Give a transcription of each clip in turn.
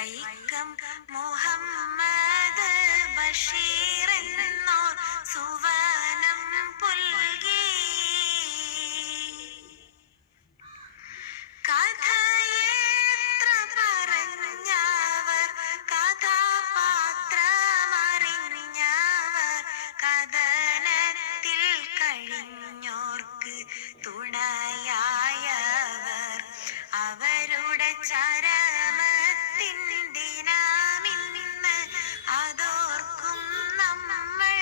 വൈക്കം മുഹമ്മദ് ബഷീറെന്നോ സുവനം പുൽകി കഥയെത്ര പറഞ്ഞവർ കഥാപാത്രമറിഞ്ഞവർ കഥനത്തിൽ കഴിഞ്ഞോർക്ക് തുണയായവർ അവരുടെ ചരമത്തിൻ ദിനമിന്ന് അതോർക്കും നമ്മൾ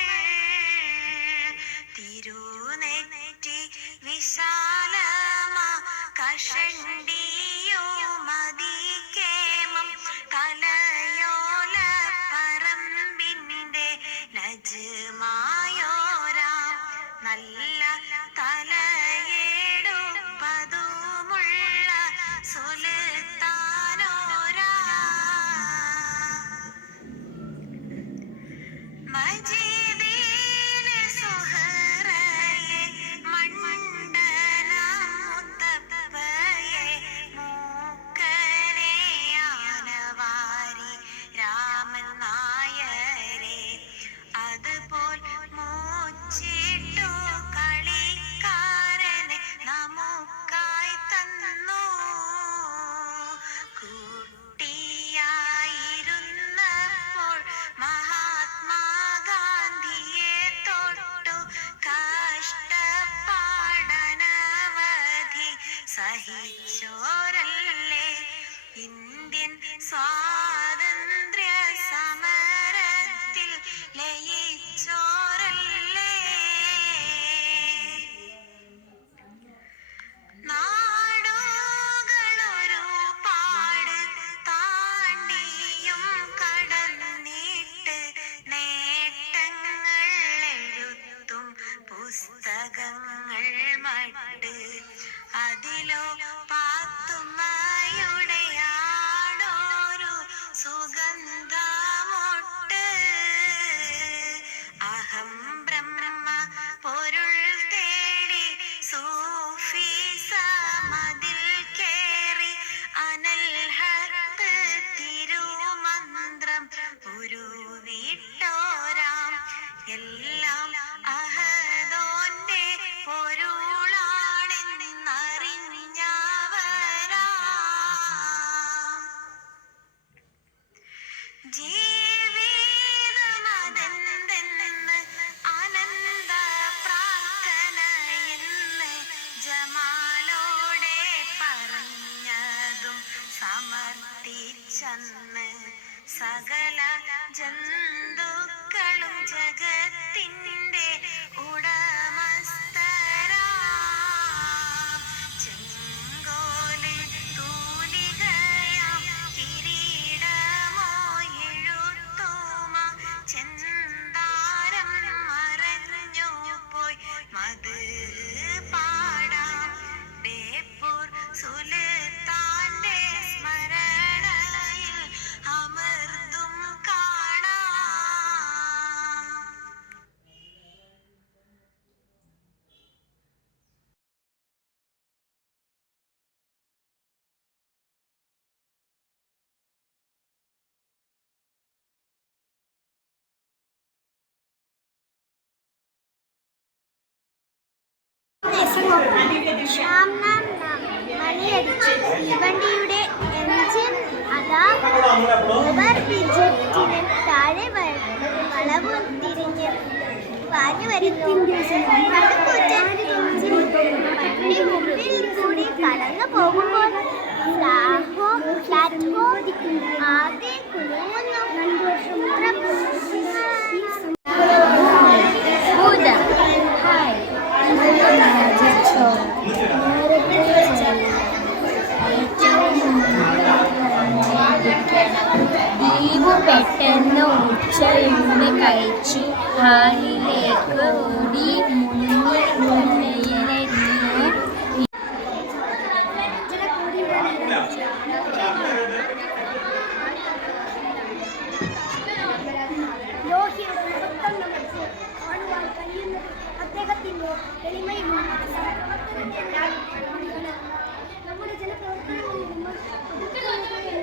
തിരുനെറ്റി വിശാലമാ കഷണ്ടിയോ മതികേമം കലയോല പറമ്പിന്റെ നജ്മായോരാം നല്ല തലയെടുപ്പതുമുള്ള സുൽത്താനോരാ മജീദിന് സുഹറയെ മണ്ഡന മുത്തപ്പയെ മൂക്കനെ ആനവാരി രാമൻ നായരെ അതുപോൽ മൂച്ചിട്ടു കളിക്കാരനെ നമുക്കായി തന്നു കുട്ടിയായിരുന്നപ്പോൾ മഹാത്മാഗാന്ധിയെ തൊട്ടു കഷ്ടപ്പാടനവധി സഹിച്ചോരല്ലേ ഇന്ത്യൻ സ്വാതന്ത്ര്യ സമരത്തിൽ ലയിച്ചോരല്ലേ നാടുകളൊരുപാട് താണ്ടിയും കടന്നിട്ട് നേട്ടങ്ങൾ എഴുത്തും പുസ്തകങ്ങൾ മട്ട് അതിലോ പാത്തുമ്മയുടെ ആടോരു സുഗന്ധമൊട്ട് അഹം ബ്രഹ്മ പൊരുൾ തേടി സൂഫി സമതിൽ കേറി അനൽ ഹത്ത് തിരുമന്ത്രം ഉരുവിട്ടോരാം എല്ലാം അഹദോന്റെ പൊരുളാണെന്നറിഞ്ഞവരാ ജീവിതമതെന്തെന്ന് അനന്ത പ്രാർത്ഥനയെന്ന് ജമാലോടെ പറഞ്ഞതും സമർത്ഥിച്ചന്ന് സകല ജന്തുക്കളും ജഗത്തിന്റെ ഉടമസ്ഥരാം ചെങ്കോല് തൂലികയാം കിരീടമോ എഴുത്തുമ ചെന്താരം മറഞ്ഞു പോയി മത് പാടാം ബേപ്പൂർ സുൽത്താന്റെ സ്മരണയിൽ അമർത്തും കാണാം. ശ്യാംനാം മണിയടിച്ചു തീവണ്ടിയുടെ എൻജിൻ അതാ ഓവർ ബ്രിഡ്ജിന് താഴെ വളവ് തിരിഞ്ഞ് പാഞ്ഞു വരുന്നു. കടുക്കൂറ്റൻ എൻജിൻ വണ്ടി മുമ്പിൽ കൂടി കടന്നു പോകുമ്പോൾ പ്ലാറ്റ്ഫോം ആകെ കുലുങ്ങുന്നു. ദീപു പെട്ടെന്ന് ഉച്ചയൂണ് കഴിച്ചു ഹാളിലേക്ക് ഓടി അദ്ദേഹത്തിന്റെ എളിമയും നമ്മുടെ ജനപ്രവർത്തനങ്ങളിൽ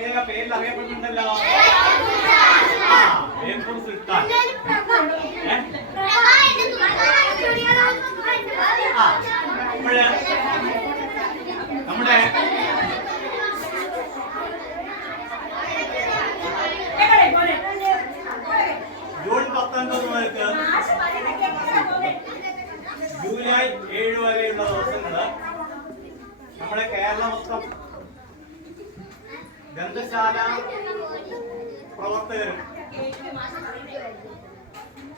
പ്രത്യേക പേരിൽ അറിയപ്പെടുന്നുണ്ടല്ലോ. ബേപ്പൂർ സുൽത്താൻ. അപ്പോഴ് നമ്മുടെ ജൂൺ 19 മുതൽക്ക് ജൂലൈ 7 വരെയുള്ള ദിവസങ്ങള് നമ്മുടെ കേരളം മൊത്തം ഗ്രന്ഥശാല പ്രവർത്തകരും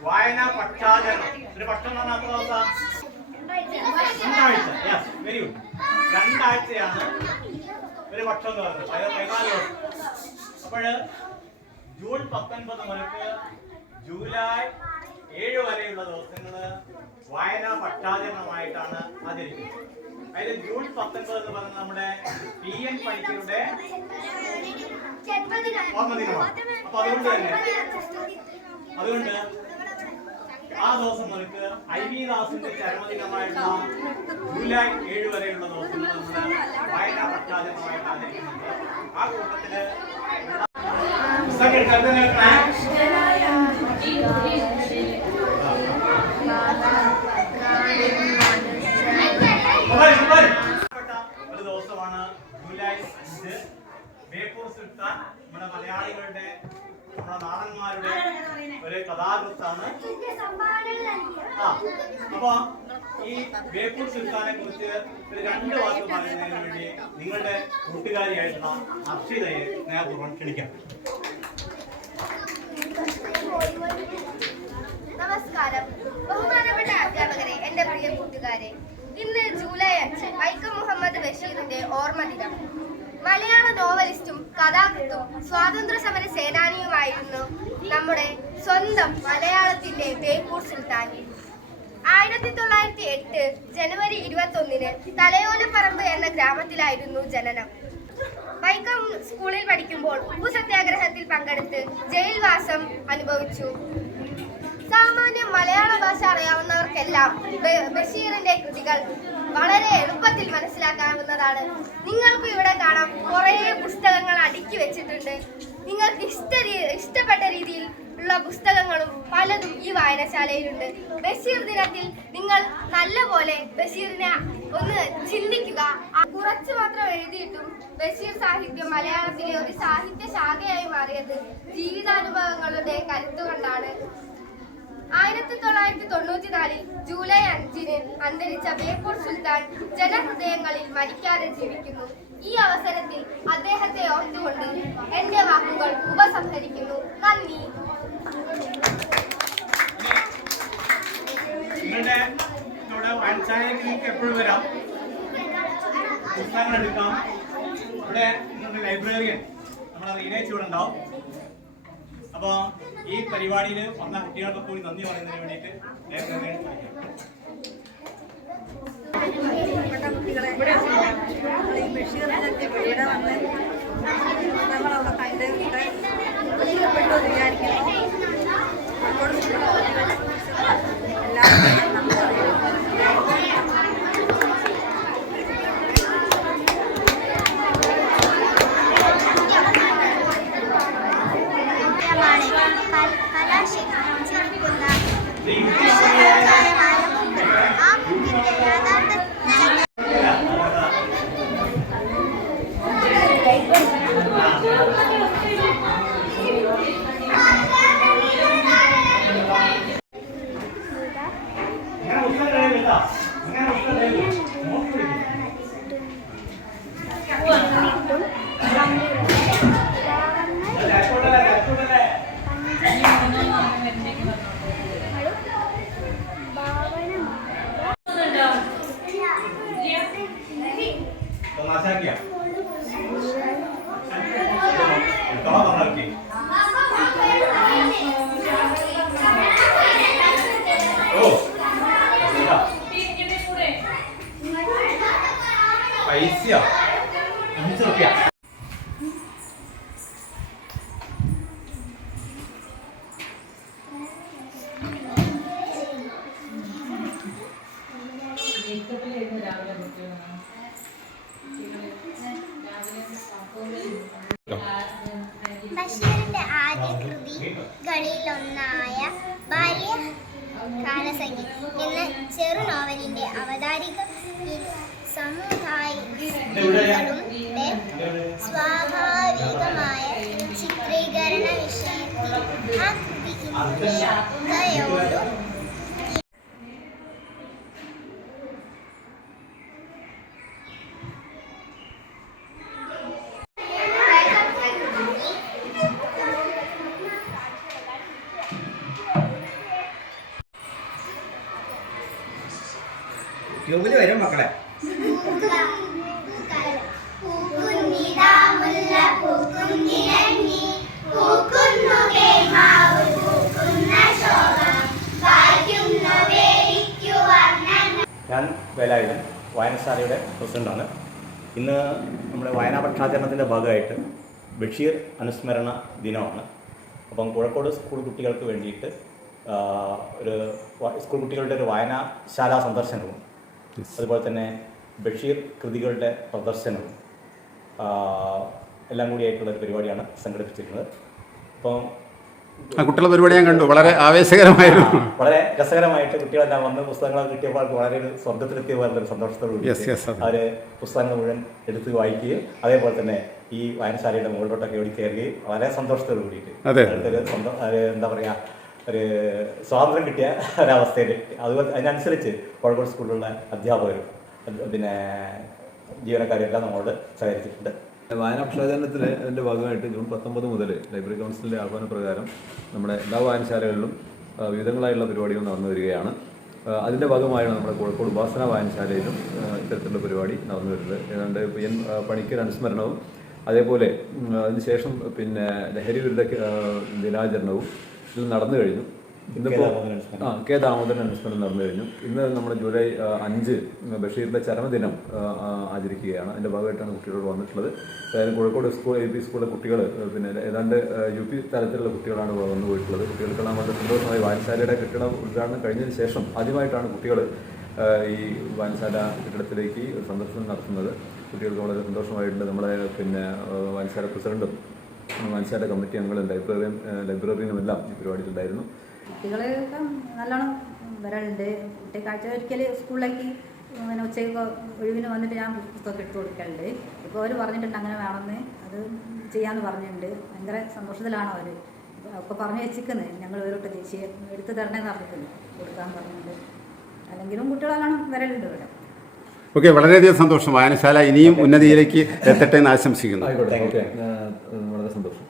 വായനാ പക്ഷാചരണം. ഒരു പക്ഷം എന്ന് പറഞ്ഞാൽ ദിവസം രണ്ടാഴ്ച. Yes, very good. 2 ആഴ്ചയാണ് ഒരു പക്ഷം എന്ന് പറയുന്നത്. 14 ദിവസം. അപ്പോഴ് ജൂൺ 19 മുതൽക്ക് ജൂലൈ 7 വരെയുള്ള ദിവസങ്ങള് വായനാ പക്ഷാചരണമായിട്ടാണ് ആചരിക്കുന്നത്. അതിൽ ജൂൺ 19 എന്ന് പറയുന്നത് നമ്മുടെ PN പണിക്കരുടെ ഓർമ്മദിനമാണ്. അപ്പൊ അതുകൊണ്ട് ആ ദിവസം മുതൽക്ക് IV ദാസിന്റെ ചരമദിനമായിട്ടുള്ള ജൂലൈ 7 വരെയുള്ള ദിവസങ്ങൾ നമ്മൾ വായനാ പക്ഷാചരണമായിട്ട് ആചരിക്കുന്നുണ്ട്. ആ കൂട്ടത്തില് ഒരു ദിവസമാണ് ജൂലൈ 5. ബേപ്പൂർ സുൽത്താൻ നമ്മുടെ മലയാളികളുടെ, നമ്മുടെ നാടന്മാരുടെ ഒരു കഥാകൃത്താണ്. അപ്പൊ ഈ ബേപ്പൂർ സുൽത്താനെ കുറിച്ച് ഒരു 2 വാക്ക് പറയുന്നതിന് വേണ്ടി നിങ്ങളുടെ കൂട്ടുകാരിയായിട്ടുള്ള അർഷിതയെ സ്നേഹപൂർവ്വം ക്ഷണിക്കാം. നമസ്കാരം. ബഹുമാനപ്പെട്ട അധ്യാപകരെ, എന്റെ പ്രിയ കൂട്ടുകാരെ, ഇന്ന് ജൂലൈ 5 വൈക്കം മുഹമ്മദ് ബഷീറിന്റെ ഓർമ്മദിനം. മലയാള നോവലിസ്റ്റും കഥാകൃത്തും സ്വാതന്ത്ര്യ സമര സേനാനിയുമായിരുന്നു നമ്മുടെ സ്വന്തം മലയാളത്തിന്റെ ബേപ്പൂർ സുൽത്താൻ. 1908 ജനുവരി 21 തലയോലപ്പറമ്പ് എന്ന ഗ്രാമത്തിലായിരുന്നു ജനനം. വൈക്കം സ്കൂളിൽ പഠിക്കുമ്പോൾ ഉപ്പു സത്യാഗ്രഹത്തിൽ പങ്കെടുത്ത് ജയിൽവാസം അനുഭവിച്ചു. സാമാന്യം മലയാള ഭാഷ അറിയാവുന്നവർക്കെല്ലാം ബഷീറിന്റെ കൃതികൾ വളരെ എളുപ്പത്തിൽ മനസ്സിലാക്കാവുന്നതാണ്. നിങ്ങൾക്ക് ഇവിടെ കാണാം, കുറേ പുസ്തകങ്ങൾ അടുക്കി വെച്ചിട്ടുണ്ട്. നിങ്ങൾക്ക് ഇഷ്ടപ്പെട്ട രീതിയിൽ ഉള്ള പുസ്തകങ്ങളും പലതും ഈ വായനശാലയിലുണ്ട്. ബഷീർ ദിനത്തിൽ നിങ്ങൾ നല്ലപോലെ ബഷീറിനെ ഒന്ന് ചിന്തിക്കുക. കുറച്ചു മാത്രം എഴുതിയിട്ടും ബഷീർ സാഹിത്യം മലയാളത്തിലെ ഒരു സാഹിത്യ ശാഖയായി മാറിയത് ജീവിതാനുഭവങ്ങളുടെ കരുത്തുകൊണ്ടാണ്. 1994 ജൂലൈ 5 അന്തരിച്ച ബേപ്പൂർ സുൽത്താൻ ജനഹൃദയങ്ങളിൽ മരിക്കാതെ ജീവിക്കുന്നു. ഈ അവസരത്തിൽ അദ്ദേഹത്തെ ഓർത്തുകൊണ്ട് എന്റെ വാക്കുകൾ ഉപസംഹരിക്കുന്നു. നന്ദി. നിങ്ങളുടെ വായനശാലയിലേക്ക് എപ്പോഴും വരാം, പുസ്തകങ്ങൾ എടുക്കാം. ഇവിടെ നിങ്ങളുടെ ലൈബ്രറിയൻ നമ്മുടെ റീനേച്ച് ഇവിടെ ഉണ്ടാവും. അപ്പൊ ഈ പരിപാടിയിൽ വന്ന കുട്ടികൾക്ക് കൂടി നന്ദി പറയുന്നതിന് വേണ്ടിയിട്ട് ഇവിടെ വന്ന് നമ്മളവിടെ കണ്ട് ഇഷ്ടപ്പെട്ടു എന്ന് വിചാരിക്കുന്നു. എല്ലാവരും പൈസ 5 രൂപ. പ്രസംഗി എന്ന ചെറു നോവലിന്റെ അവതാരിക സമുദായങ്ങളുടെ സ്വാഭാവികമായ ചിത്രീകരണ വിഷയത്തിൽ ആ കൃതി ഇന്ത്യയോടും ട്യൂബിൽ വരും മക്കളെ. ഞാൻ വേലായുധൻ, വായനശാലയുടെ പ്രസിഡൻ്റാണ്. ഇന്ന് നമ്മുടെ വായനാ പക്ഷാചരണത്തിൻ്റെ ഭാഗമായിട്ട് ബഷീർ അനുസ്മരണ ദിനമാണ്. അപ്പം കോഴിക്കോട് സ്കൂൾ കുട്ടികൾക്ക് വേണ്ടിയിട്ട് ഒരു സ്കൂൾ കുട്ടികളുടെ ഒരു വായനാശാല സന്ദർശനവും അതുപോലെ തന്നെ ബഷീർ കൃതികളുടെ പ്രദർശനവും എല്ലാം കൂടിയായിട്ടുള്ള ഒരു പരിപാടിയാണ് സംഘടിപ്പിച്ചിരിക്കുന്നത്. അപ്പം കുട്ടികളുടെ പരിപാടി ഞാൻ കണ്ടു, വളരെ ആവേശകരമായിരുന്നു. വളരെ രസകരമായിട്ട് കുട്ടികളെല്ലാം വന്ന് പുസ്തകങ്ങളൊക്കെ കിട്ടിയപ്പോൾ വളരെ ഒരു സ്വർഗത്തിലെത്തിയ പോലുള്ളൊരു സന്തോഷത്തോടുകൂടി അവർ പുസ്തകങ്ങൾ മുഴുവൻ എടുത്ത് വായിക്കുകയും അതേപോലെ തന്നെ ഈ വായനശാലയുടെ മുകളിലോട്ടൊക്കെ ഓടി കയറുകയും വളരെ സന്തോഷത്തോടു കൂടിയിട്ട് എന്താ പറയുക ഒരു സ്വാതന്ത്ര്യം കിട്ടിയ ഒരവസ്ഥയിൽ അതുപോലെ അതിനനുസരിച്ച് കോഴിക്കോട് സ്കൂളിലുള്ള അധ്യാപകരും പിന്നെ ജീവനക്കാരും എല്ലാം നമ്മളോട് സഹകരിച്ചിട്ടുണ്ട്. വായനാ പക്ഷാചരണത്തിൽ അതിൻ്റെ ഭാഗമായിട്ട് ജൂൺ 19 മുതൽ ലൈബ്രറി കൗൺസിലിൻ്റെ ആഹ്വാനപ്രകാരം നമ്മുടെ എല്ലാ വായനശാലകളിലും വിവിധങ്ങളായുള്ള പരിപാടികൾ നടന്നു വരികയാണ്. അതിൻ്റെ ഭാഗമായാണ് നമ്മുടെ കോഴിക്കോട് ഉപാസന വായനശാലയിലും ഇത്തരത്തിലുള്ള പരിപാടി നടന്നു വരുന്നത്. ഏതാണ്ട് എൻ പണിക്കർ അനുസ്മരണവും അതേപോലെ അതിനുശേഷം പിന്നെ ലഹരി വിരുദ്ധ ദിനാചരണവും ഇതിൽ നടന്നു കഴിഞ്ഞു. ഇന്നിപ്പോൾ കെ ദാമോദരൻ അനുസ്മരണം നടന്നു കഴിഞ്ഞു. ഇന്ന് നമ്മൾ ജൂലൈ 5 ബഷീറിൻ്റെ ചരമദിനം ആചരിക്കുകയാണ്. അതിൻ്റെ ഭാഗമായിട്ടാണ് കുട്ടികളോട് വന്നിട്ടുള്ളത്. അതായത് കോഴിക്കോട് സ്കൂൾ LP സ്കൂളിലെ കുട്ടികൾ പിന്നെ ഏതാണ്ട് UP തലത്തിലുള്ള കുട്ടികളാണ് വന്നു പോയിട്ടുള്ളത്. കുട്ടികൾക്കെല്ലാം വളരെ സന്തോഷമായി വായനശാലയുടെ കെട്ടിട ഉദ്ഘാടനം കഴിഞ്ഞതിന് ശേഷം ആദ്യമായിട്ടാണ് കുട്ടികൾ ഈ വായനശാല കെട്ടിടത്തിലേക്ക് സന്ദർശനം നടത്തുന്നത്. കുട്ടികൾക്ക് വളരെ സന്തോഷമായിട്ടുണ്ട്. നമ്മളെ പിന്നെ വായനശാല പ്രസിഡന്റും വായനശാല കമ്മിറ്റി അംഗങ്ങളും ലൈബ്രറിയനും എല്ലാം ഈ പരിപാടിയിലുണ്ടായിരുന്നു. കുട്ടികളൊക്കെ നല്ലോണം വരലുണ്ട്. കുട്ടിക്കാഴ്ച ഒരിക്കൽ സ്കൂളിലേക്ക് അങ്ങനെ ഉച്ചയ്ക്ക് ഒഴിവിന് വന്നിട്ട് ഞാൻ പുസ്തകം എടുത്തു കൊടുക്കലുണ്ട്. ഇപ്പോൾ അവർ പറഞ്ഞിട്ടുണ്ട് അങ്ങനെ വേണമെന്ന്, അത് ചെയ്യാമെന്ന് പറഞ്ഞിട്ടുണ്ട്. ഭയങ്കര സന്തോഷത്തിലാണ് അവർ ഒക്കെ പറഞ്ഞു വെച്ചിരിക്കുന്നത്. ഞങ്ങൾ ഇവരോട്ട് ദേശീയ എടുത്ത് തരണേന്ന് പറഞ്ഞിട്ടുണ്ട്, കൊടുക്കാൻ പറഞ്ഞിട്ടുണ്ട്. അല്ലെങ്കിലും കുട്ടികളെല്ലാം വരലുണ്ട് ഇവിടെ. ഓക്കെ, വളരെയധികം സന്തോഷം. വായനശാല ഇനിയും ഉന്നതിയിലേക്ക് എത്തട്ടെ എന്ന് ആശംസിക്കുന്നു. ആയിക്കോട്ടെ, വളരെ സന്തോഷം.